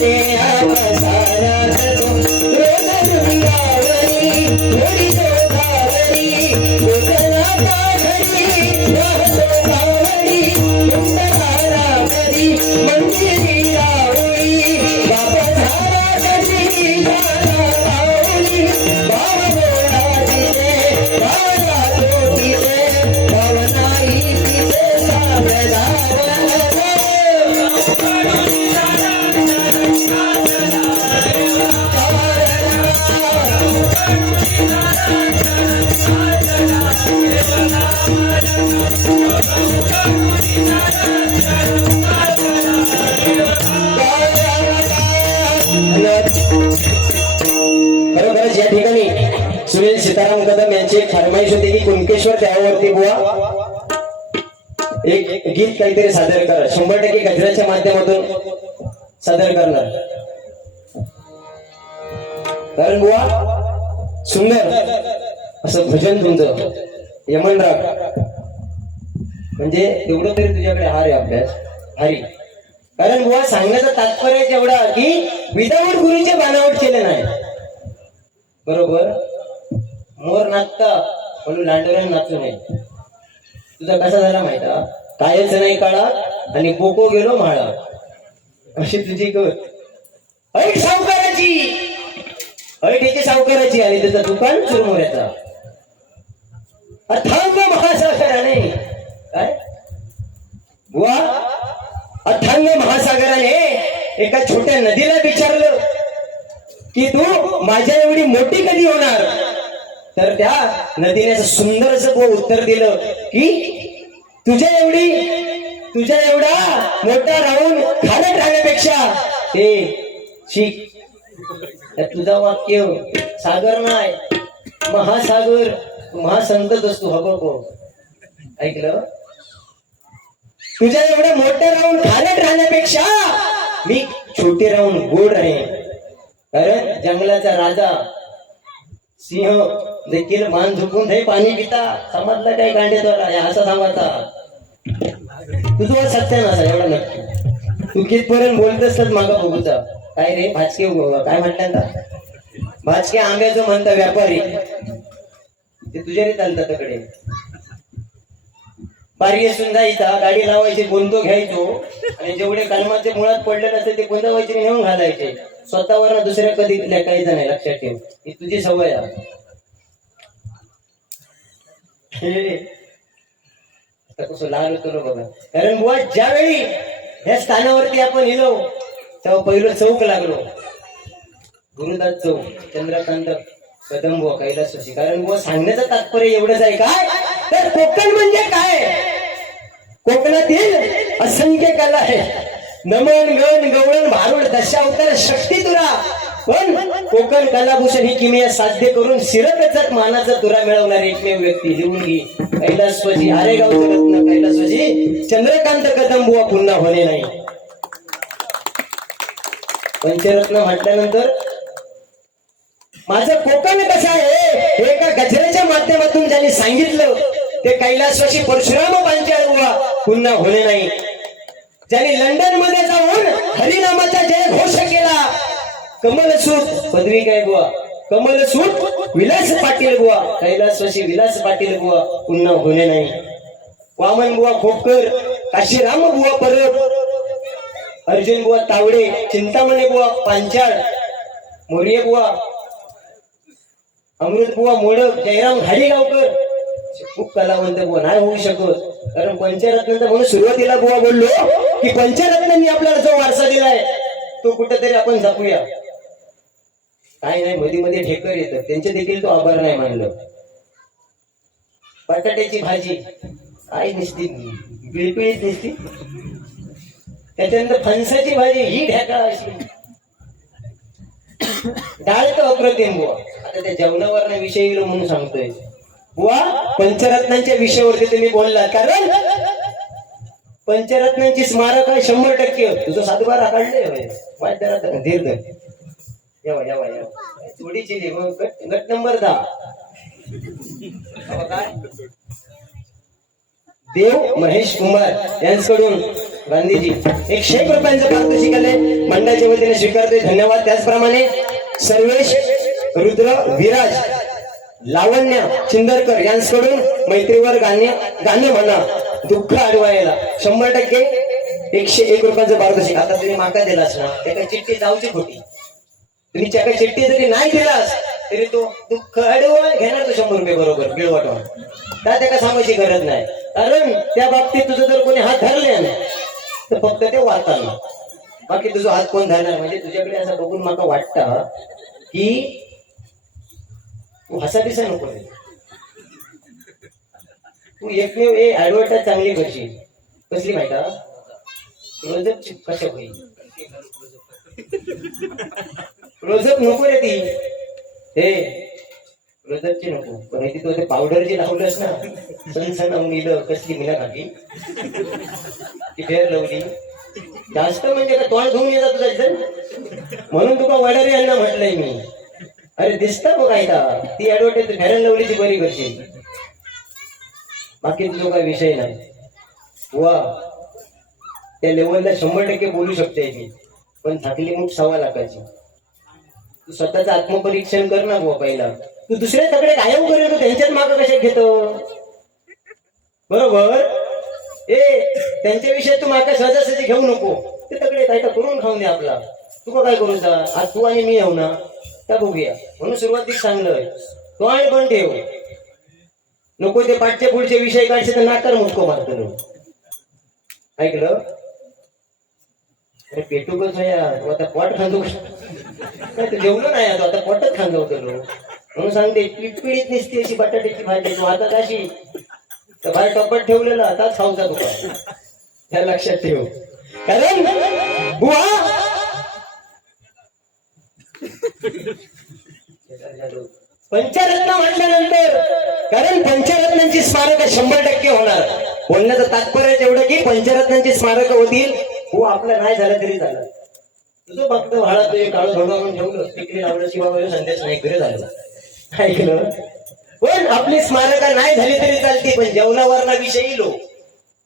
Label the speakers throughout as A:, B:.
A: नाही कुणकेश्वर त्यावरती बुवा. एक गीत काहीतरी सादर करा. शंभर टक्के गजराच्या माध्यमातून सादर करणार. कारण बुवा सुंदर असं भजन तुमचं. यमनराग म्हणजे एवढं तरी तुझ्याकडे हार आहे अभ्यास. हरी कारण बुवा सांगण्याचं तात्पर्य एवढा की विदाऊट गुरुचे बनावट केले नाही. बरोबर? मोर नाचता म्हणून लांडोऱ्यानं नाचू नये. तुझा कसा झाला माहिता कायच नाही काळा आणि पोको गेलो माळा अशी तुझी कर ऐट सावकाराची! ऐट याची सावकाराची आणि त्याचं दुकान चुरमुऱ्याचा अथांग महासागराने. काय? बुवा अथांग महासागराने. एका छोट्या नदीला विचारलं की तू माझ्या एवढी मोठी कधी होणार? तर त्या नदीने असं सुंदर असं उत्तर दिलं की तुझ्या एवढी तुझ्या एवढा मोठा राहून खालत राहण्यापेक्षा ते शिक तुझा वाक्य सागर नाही महासागर महासंतच असतो हा बघ. ऐकलं? तुझ्या एवढ्या मोठ्या राहून खालत राहण्यापेक्षा मी छोटे राहून गोड राहीन कारण जंगलाचा राजा सिंह देखील मान झुकून हे पाणी पिता समजलं काही गांडे द्वारा असं सांगायचा तुझं सत्य नसा एवढं नक्की. तू कितपर्यंत बोलत असतात मागा बघूचा. काय रे भाजके काय म्हटलं भाजके आंब्याचं म्हणता व्यापारी. ते तुझ्या रे चालतात तकडे. पारी असून जायचा गाडी लावायची गुंतो घ्यायचो. आणि जेवढे कलमाचे मुळात पडले नसते ते गुंतवायचे आणि नेऊन घालायचे. स्वतःवर दुसऱ्या कधी लेखायचं नाही लक्षात ठेव. ही तुझी सवय आहे. आता कसं लहान होतो ना बघा. कारण बुवा ज्यावेळी या स्थानावरती आपण हिलो तेव्हा पहिलं चौक लागलो. गुरुदास चौक चंद्रकांत कदम बुवा कैलासवासी कारण बुवा सांगण्याचं तात्पर्य एवढंच आहे काय तर कोकण म्हणजे काय? कोकणातील असंख्य कला आहे नमन गण गवळण भारुड दशावतार शक्ती तुरा. पण कोकण कलाभूषण ही किमिया साध्य करून शिरकचक मानाचा तुरा मिळवणारी एकमेव व्यक्ती लिहून घे अरे आरेगावचं रत्न कैलासवासी चंद्रकांत कदम पुन्हा होणे नाही. पंचरत्न म्हटल्यानंतर माझं कोकण कसं आहे? हे एका गजरेच्या माध्यमातून ज्यांनी सांगितलं ते कैलासवाशी परशुराम पांचाळ बुवा पुन्हा होणे नाही. ज्याने लंडनमध्ये जाऊन हरिनामाचा जय घोष केला. कमलसूत पदवी काय बुवा? कमलसूत विलास पाटील बुवा. कैलासवासी विलास पाटील बुवा पुन्हा होणे नाही. वामन बुवा खोपकर काशीराम बुवा परब अर्जुन बुवा तावडे चिंतामणी बुवा पांचाळ मोर्ये बुवा अमृत बुवा मोडक जयराम घाडीगावकर खूप कलावंत बुवा नाही होऊ शकत. कारण पंचरत्नांचा म्हणून सुरुवातीला बुवा बोललो की पंचरत्नांनी आपल्याला जो वारसा दिलाय तो कुठेतरी आपण जपूया. काय नाही मध्ये मध्ये ठेकर येतात. त्यांचे देखील तो आभार नाही मानलं. बटाट्याची भाजी. काय दिसती पिळपिळीत दिसती. त्याच्यानंतर फणसाची भाजी ही ढेका अशी. डाळ तर अप्रतिम बुवा. आता त्या जेवणावर विषय म्हणून सांगतोय. वा पंचरत्नांच्या विषयावरती तुम्ही बोललात. कारण पंचरत्नांची स्मारक आहे शंभर टक्के. तुझं सातबारा काढले दीर्घ जरा मग गट नंबर दहा. हो काय? देव महेश कुमार यांच्याकडून गांधीजी एकशे एक रुपयांचं पारितोषिक आले मंडळाच्या वतीने स्वीकारते धन्यवाद. त्याचप्रमाणे सर्वेश रुद्र विराज लावण्य चिंदरकर यांच्याकडून मैत्रीवर गाणे गाणे म्हणा दुःख अडवायला. शंभर टक्के एकशे एक रुपयांचं पारितोषिक आता तुम्ही माका दिलास ना त्याला चिठ्ठी जाऊची खोटी. तुम्ही त्याला चिठ्ठी जरी नाही दिलास तरी तो दुःख अडवा घेणार तो शंभर रुपये बरोबर बिळवाटवा त्या त्याला सांगायची गरज नाही. कारण त्या बाबतीत तुझं जर कोणी हात धरले ना तर फक्त ते वाचताना बाकी तुझा हात कोण धरणार? म्हणजे तुझ्याकडे असं बघून मला वाटतं की तू हसा दिसा नको तू एकमेव ए ऍडव्हर्टाईज चांगली करशील कसली माहिती का कशा होईल? रोजच नको रे ती. हे रोजची नको. पण हे ती तू ते पावडर लावलंस ना सण सण गेलं कसली मिला खाली ती फेर लावली. जास्त म्हणजे का तोंड घेऊन येतात तुझा इथं. म्हणून तुका वडारी यांना म्हटलंय मी. अरे दिसतं बघ आयता ती ऍडव्हर्टाईज फॅरन लवलीची बरी करशील. बाकी तुझा काही विषय नाही. वा. त्या लेवलला शंभर टक्के बोलू शकते ती. पण थकली मूठ सव्वा लाखाची. तू स्वतःचं आत्मपरीक्षण कर ना बुवा पहिला. तू दुसऱ्या तकडे कायम करतो त्यांच्याच मागं कशा घेतो? बरोबर? ए त्यांच्याविषयी तू माका सहजासहजी घेऊ नको. ते तकडे काय करून खाऊन दे आपला. तू काय करू जा आज तू आणि मी येऊ ना? त्या बघूया म्हणून सुरुवातीत चांगलं तो आणि पण ठेव. नको ते पाठच्या पुढचे विषय काढचे तर नाकार मुटको मारतो ऐकलं? अरे पेटूकच यार. तू आता पोट खांदू. नाही तू जेवलो नाही आता. आता पोटच खांदवतो नो. म्हणून सांगते पिळपिळीत नसते अशी बटाट्याची भाजी. तू आता कशी तर बाहेर टप्पट ठेवलेला आता खाऊचा तुका त्या लक्षात ठेव. कारण बुवा पंचरत्न म्हटल्यानंतर कारण पंचरत्नांची स्मारक शंभर टक्के होणार. बोलण्याचं तात्पर्य एवढं की पंचरत्नांची स्मारक होतील हो आपलं नाही झालं तरी झालं तुझं फक्त भाडा तुझे काळं धोडा ठेवलं तिकडे लावलं शिवाय संदेश नाही तरी झालं ऐकलं पण आपली स्मारका नाही झाली तरी चालते पण जेवणावरना विषयी लो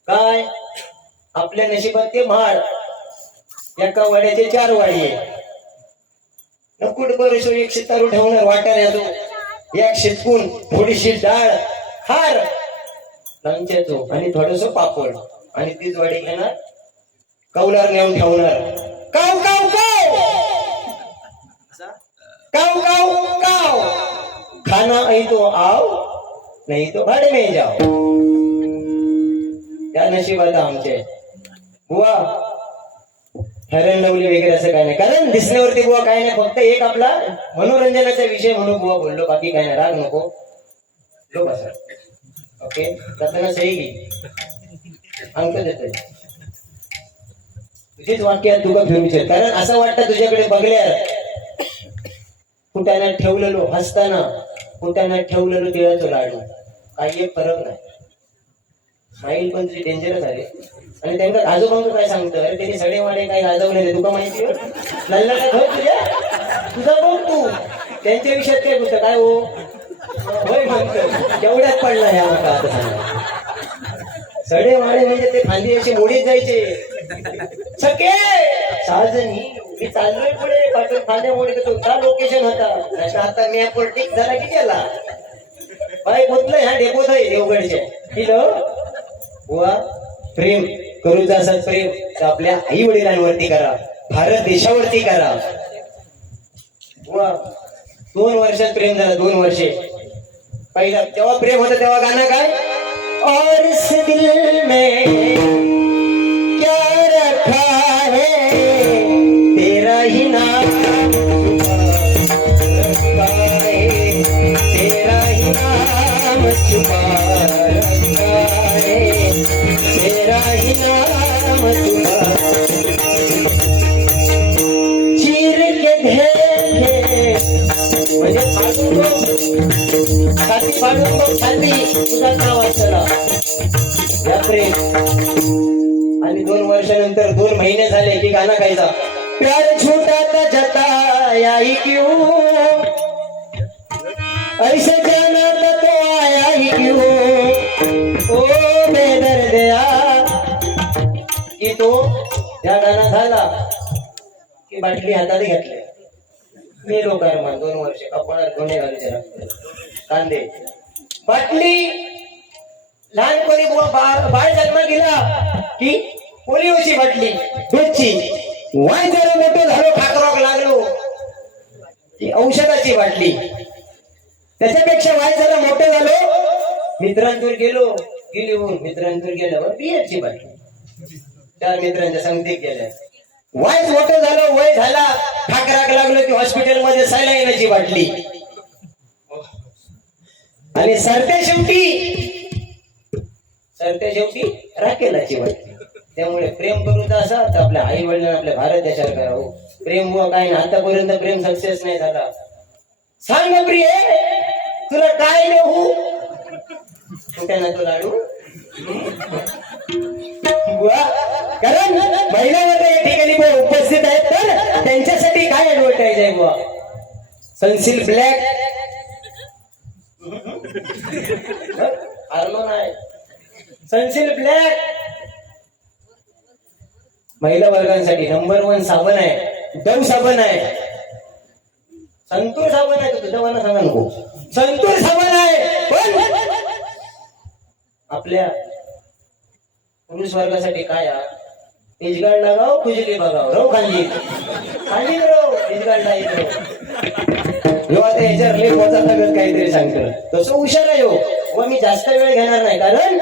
A: काय? आपल्या नशिबात ते म्हाड. एका वाड्याचे चार वाडी आहे. नकुट बरेशो एक शितारू ठेवणार वाटाण्याचो एक शेतकून थोडीशी डाळ खार. लोणच्याचो आणि थोडस पापड. आणि तीच वाडी घेणार कौलार नेऊन ठेवणार. काव काव काव! काव काव काव! खाना आई तो आव नाही तो भाडे नाही जाओ त्या नशिबात आमचे. बुवा हरण लवली वगैरे असं काय नाही. कारण दिसण्यावरती बुवा काय नाही फक्त एक आपला मनोरंजनाचा विषय म्हणून बुवा बोललो बाकी काय नाही. राग नको. लो बसा. ओके? जाताना सही घे. अंक देतोय तुझीच वाक्य तुका घेऊन विचार. कारण असं वाटतं तुझ्याकडे बघल्यार कुटाण्यात ठेवलेलो हसताना कुटाण्यात ठेवलेलो तिळाचं लाडू काही एक फरक नाही. स्माईल पण तुझी डेंजरच आहे. आणि त्यांना आजोबांचं काय सांगतं अरे त्यांनी सडेवाडे काय गाजवलेले तुका माहिती लल्ला काय होय तुझ्या? तुझा बघ तू. त्यांच्या विषयात काय बोलतं काय हो? होय म्हणतो तेवढ्यात पडला ह्या माका आता सांगा. सडेवाडे म्हणजे ते खाली असे मोडीत जायचे. सके सहाजणी मी चाललोय पुढे. पाठवून खांद्या मोडीत तुमचा लोकेशन होता? आता मी टिक झाला की गेला? बाय बोललं ह्या डेपोत आहे देवगडच्या किलो? वा प्रेम. करूचा असं प्रेम तर आपल्या आई वडिलांवरती करा. भारत देशावरती करा. दोन वर्षात प्रेम झालं दोन वर्षे. पहिला तेव्हा प्रेम होतं तेव्हा गाणं काय? और इस दिल में क्या रखा है? तेरा ही नाम तेरा ही नाम छुपा आणि दोन वर्षानंतर दोन महिने झाले की गाणं खायचा प्यार छोटा ता जता याही क्यों ऐसे जाना तो आया ही क्यों ओ बेदर्दया तो या गाणं झाला की बाटली हाताने घेतली. मी लोकार दोन वर्ष कपाळात गुन्हे घालूचे कांदे. बाटली लहानपणी बाळ जन्म गेला की पोलिओची बाटली दूधची. वाय जरा मोठं झालो खाकरॉक लागलो. की औषधाची बाटली. त्याच्यापेक्षा वाय जरा मोठं झालो मित्रांतून गेलो. गेलीहून मित्रांतून गेल्यावर बियरची बाटली. चार मित्रांच्या संगतीत गेल्या वय मोठं झालं वय झाला ठाकराक लागलो की हॉस्पिटलमध्ये सायलाईनाची बाटली. आणि सरत्या शेवटी सरत्या शेवटी राखेलाची बाटली. त्यामुळे प्रेम करू तर असं तर आपल्या आई वडिलांना आपल्या भारत देशाला करावं. प्रेम हुआ काय ना आतापर्यंत प्रेम सक्सेस नाही झाला. सांग प्रिय तुला काय नेऊ? कुठे ना तो लाडू? बुवा, कारण महिला वर्ग या ठिकाणी उपस्थित आहेत तर त्यांच्यासाठी काय ऍडव्हर्टाईज आहे बुवा? सनसिल ब्लॅक हार्मोन आहे. सनसिल ब्लॅक महिला वर्गांसाठी नंबर वन साबण आहे. डव साबण आहे. संतूर साबण आहे तो तुझ्या मला सांगा नको. संतूर साबण आहे पण आपल्या पुरुष वर्गासाठी काय यार इजगाड लगाव खुजली बघाव रव खांजी खांजी रव इजगाड ला जेव्हा ते याच्यावर लेख होता सगळं काहीतरी सांगतो तसं हुशार आहे हो व मी जास्त वेळ घेणार नाही कारण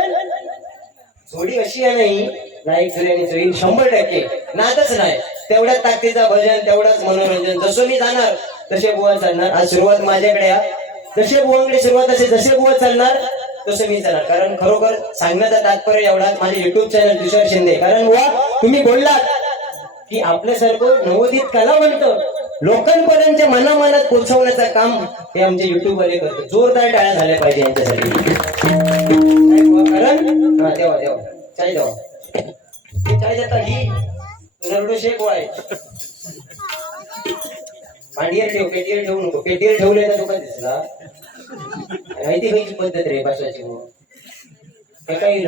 A: जोडी अशी आहे नाही नाईक सुरी आणि चोरी शंभर टक्के नातच नाही तेवढ्याच ताकदीचा भजन तेवढाच मनोरंजन जसं मी जाणार तसे बुवा चालणार आज सुरुवात माझ्याकडे जसे बुवांकडे सुरुवात असेल जसे बुवा चालणार तसं मी चालणार कारण खरोखर सांगण्याचा तात्पर्य एवढा माझे युट्यूब चॅनल तुषार शिंदे. कारण वा तुम्ही बोललात की आपलं सर्व नवोदित कला म्हणतं लोकांपर्यंत मनामनात पोहोचवण्याचं काम हे आमचे युट्यूब करतो जोरदार टाळ्या झाल्या पाहिजे यांच्यासाठी. कारण? हा देवा देवा. चाय देवा. हे चाय देता ही नरडो शेक वाय. मांडीवर ठेव पेटीवर ठेवू नको. पेटीवर ठेवले तर दुकान दिसला. माहिती खायची पद्धत रे भाषाची मग हो. हे काय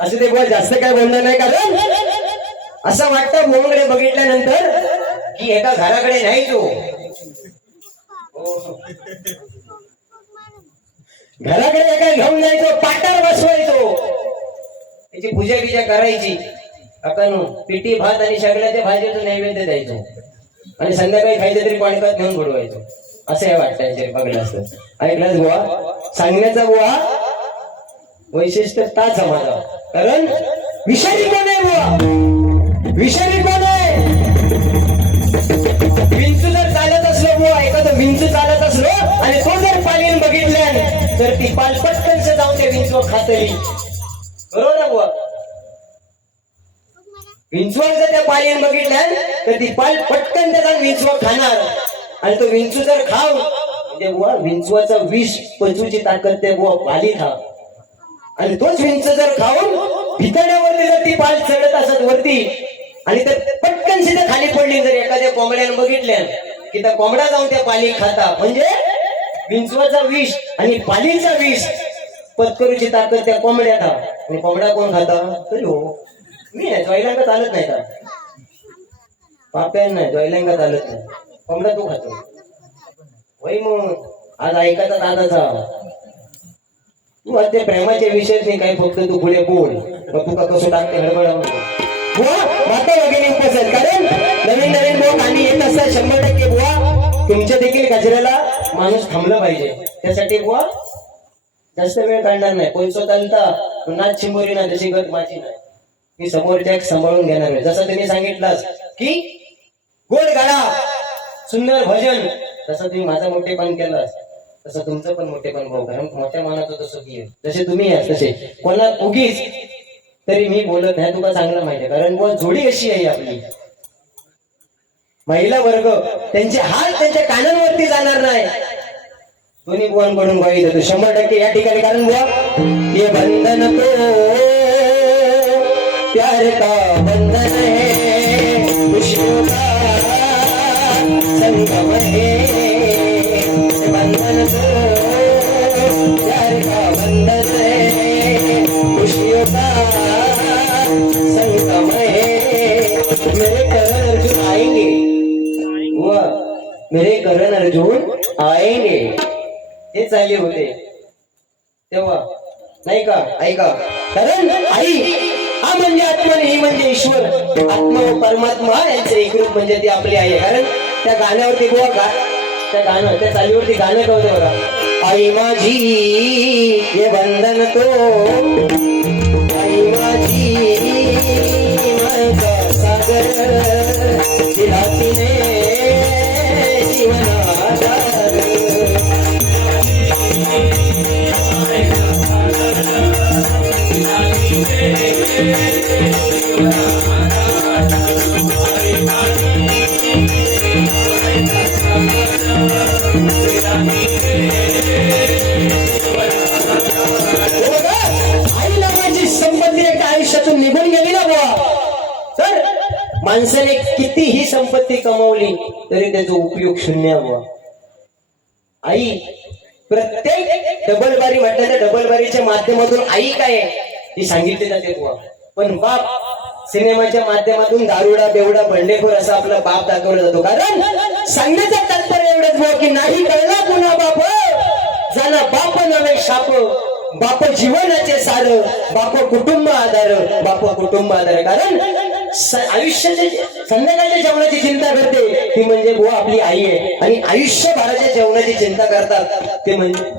A: असं ते बोल जास्त काय बोलणार नाही कारण असं वाटतं मोंगडे बघितल्यानंतर की एका घराकडे नाही तो. घराकडे एका घेऊन जायचो पाटार बसवायचो त्याची पूजा बिजा करायची. काकानो पिठी भात आणि सगळ्याच्या भाजीचं नैवेद्य द्यायचो. आणि संध्याकाळी खायचं तरी पाणकात घेऊन बुडवायचो असं हे वाटतंय बघलं असतं. ऐकलंच बुवा सांगण्याचा बुवा वैशिष्ट्य ताच माझा कारण विषारी कोण आहे बुवा? विषारी कोण आहे? विंचू जर चालत असलो बुवा एखादं विंचू चालत असलो आणि तो जर पालीन बघितल्यान तर ती पाल पटकन जाऊन त्या विंचू खातली. बरोबर ना बुवा? विंचवार जर त्या पालीन बघितलं तर ती पाल पटकन त्याचा विंचवा खाणार. आणि तो विंचू जर खाव म्हणजे बुवा विंचवाचा विष पचूची ताकद ते बुवा पाली खा आणि तोच विंच जर खाऊन भितड्यावरती जर ती पाल चढत असत वरती आणि तर पटकन सिद्धा खाली पडली जर एखाद्या कोंबड्यानं बघितल्या की त्या कोंबडा जाऊन त्या पाली खाता. म्हणजे विंचवाचा विष आणि पालीचा विष पत्करूची ताकद त्या कोंबड्यात हा. आणि कोंबडा कोण खाता? तरी हो मी नाही जॉईलांका चालत नाही का? पाप्यान नाही जॉईलांका चालत नाही. कोंबडा तू खातो. वय मग आज ऐकायचा दादाचा तू आज ते प्रेमाचे विषय नाही काही फक्त तू पुढे बोल. मग तुका कसं टाकते हडबड माता वगैरे कारण नवीन नवीन लोक आणि येत असतात शंभर टक्के बुवा. तुमच्या देखील गजऱ्याला माणूस थांबलं पाहिजे. त्यासाठी बुवा जास्त वेळ काढणार नाही. पैसो चालता नाच चिंबोरी ना जशी गत माझी नाही. मी समोरच्या सांभाळून घेणार आहे. जसं तुम्ही सांगितलं की गोड गाडा सुंदर भजन तसं तुम्ही माझा मोठेपण केलं तसं तुमचं पण मोठेपण भाऊ कारण मोठ्या मानाचं तसं की जसे तुम्ही आहे तसे. कोणा उगीच तरी मी बोलत नाही तुला चांगलं माहिती कारण व जोडी अशी आहे आपली. महिला वर्ग त्यांचे हात त्यांच्या कानांवरती जाणार नाही. दोन्ही बुवांकडून बघितलं शंभर टक्के या ठिकाणी कारण बुवा हे बंधन तो. प्यार का बंधन है खुशियों का संगम है। बंधन तो प्यार का बंधन है खुशियों का संगम है। मेरे करण अर्जुन आएंगे। मेरे करण अर्जुन आएंगे। हे चालले होते तेव्हा नाही का ऐका कारण आई! हा म्हणजे आत्मा आणि ही म्हणजे ईश्वर. आत्मा व परमात्मा यांचे एकरूप म्हणजे ती आपली आई आहे. कारण त्या गाण्यावरती गोवा का त्या गाणं त्या चालीवरती गाणं का बघा? आई माझी हे बंधन तो. आई माझी सागर. दिला निघून गेली ना बुवा. तर माणसाने कितीही संपत्ती कमावली तरी त्याचा उपयोग शून्य हवा आई प्रत्येक डबल बारी म्हटलं तर डबल बारीच्या माध्यमातून आई काय ही सांगितली जाते बुवा. पण बाप सिनेमाच्या माध्यमातून दारुडा बेवडा बंडेखोर असा आपला बाप दाखवला जातो. कारण सांगण्याचा तात्पर्य एवढंच बुवा की नाही कळला पुन्हा बाप. झाला बाप नव्हे शाप बाप जीवनाचे सार बाप कुटुंब आधार बाप कुटुंब आधार. कारण आयुष्याचे संध्याकाळच्या जेवणाची चिंता करते ती म्हणजे बुवा आपली आई आहे. आणि आयुष्यभराच्या जेवणाची चिंता करतात ते म्हणजे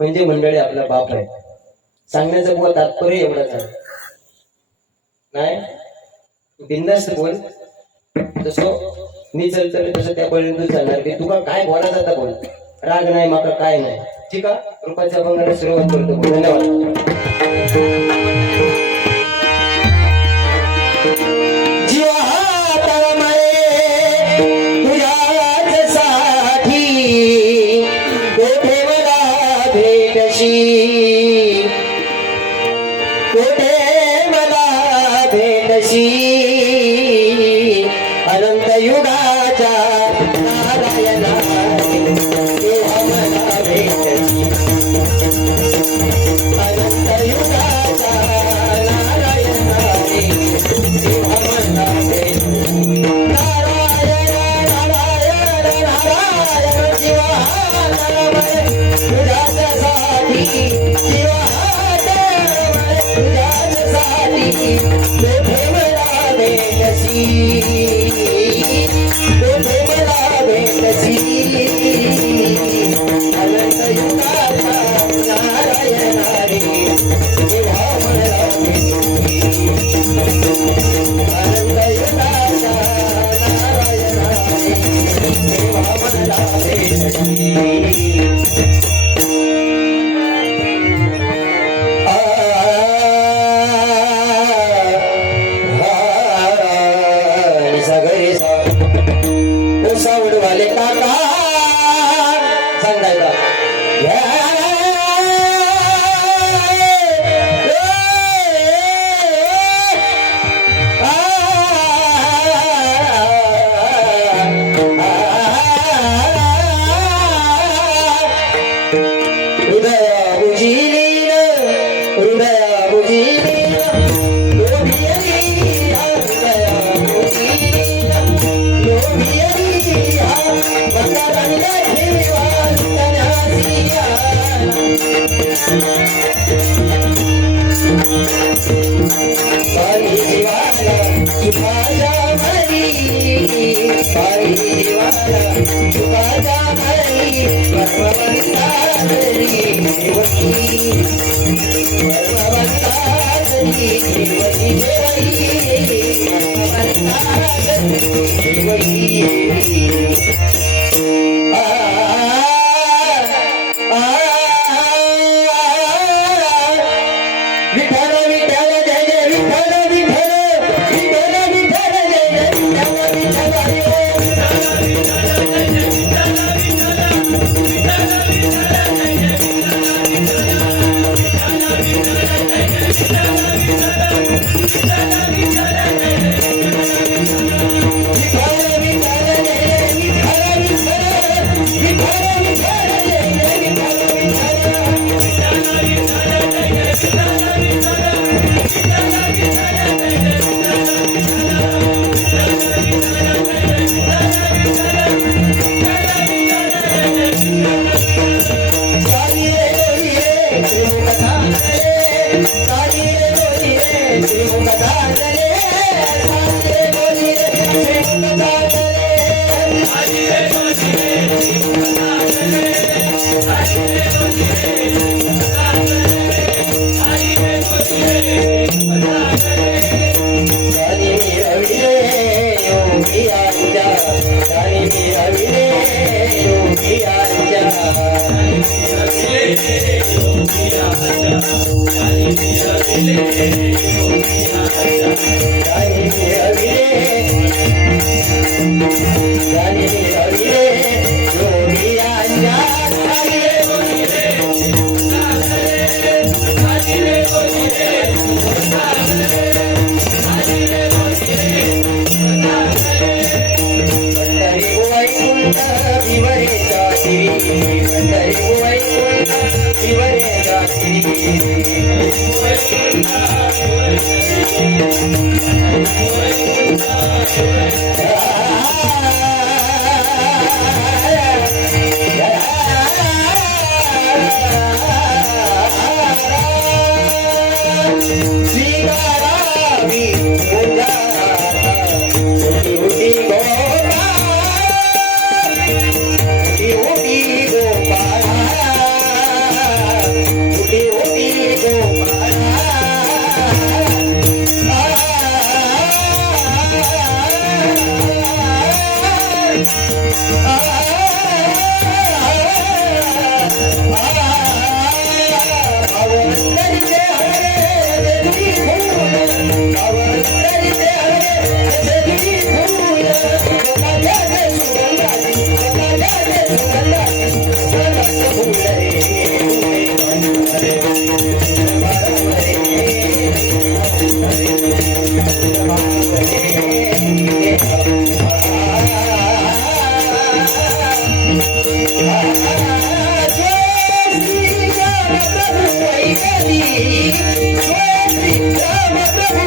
A: म्हणजे मंडळी आपला बाप आहे. सांगण्याचं बुवा तात्पर्य एवढंच आहे. नाही? बिंदास्त बोल. जसं मी चलतोय तसं त्या पर्यंत चालणार. की तुका काय बोलायचं आता बोल. राग नाही माका काय नाही. ठीक आहे? कृपाच्या अभंगाला सुरुवात करतो धन्यवाद. Yeah. Yeah. Yeah. Música Kumari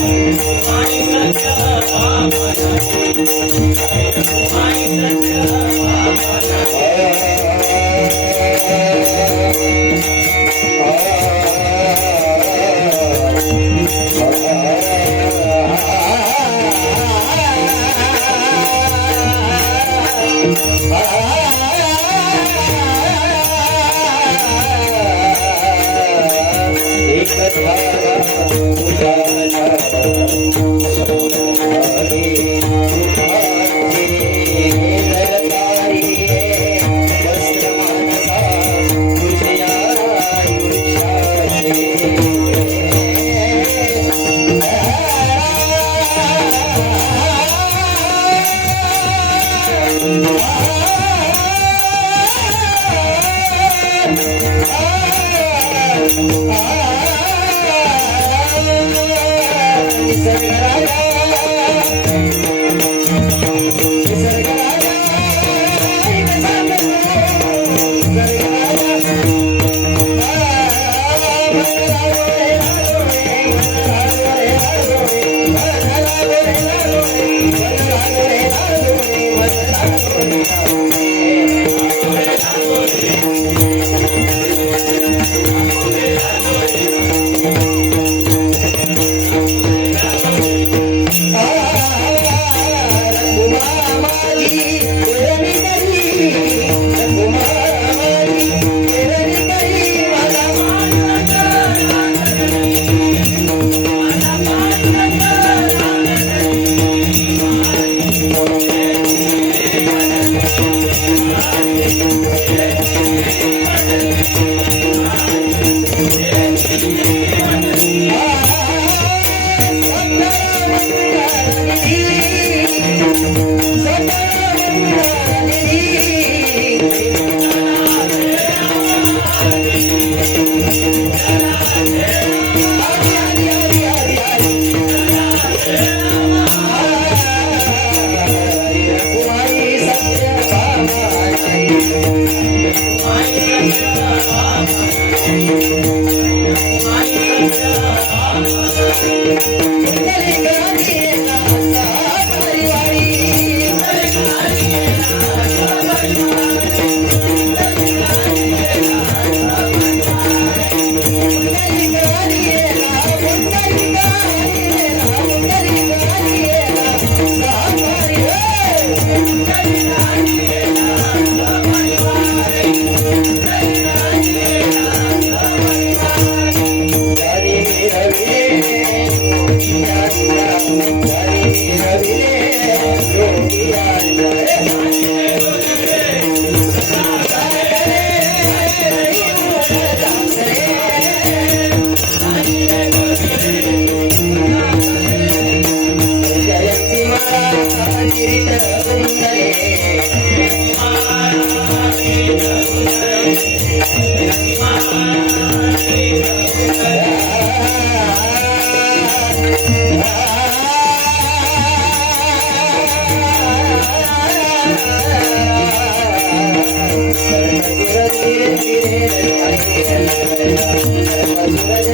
A: Thank you.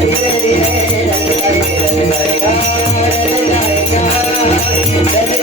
A: सत्य आ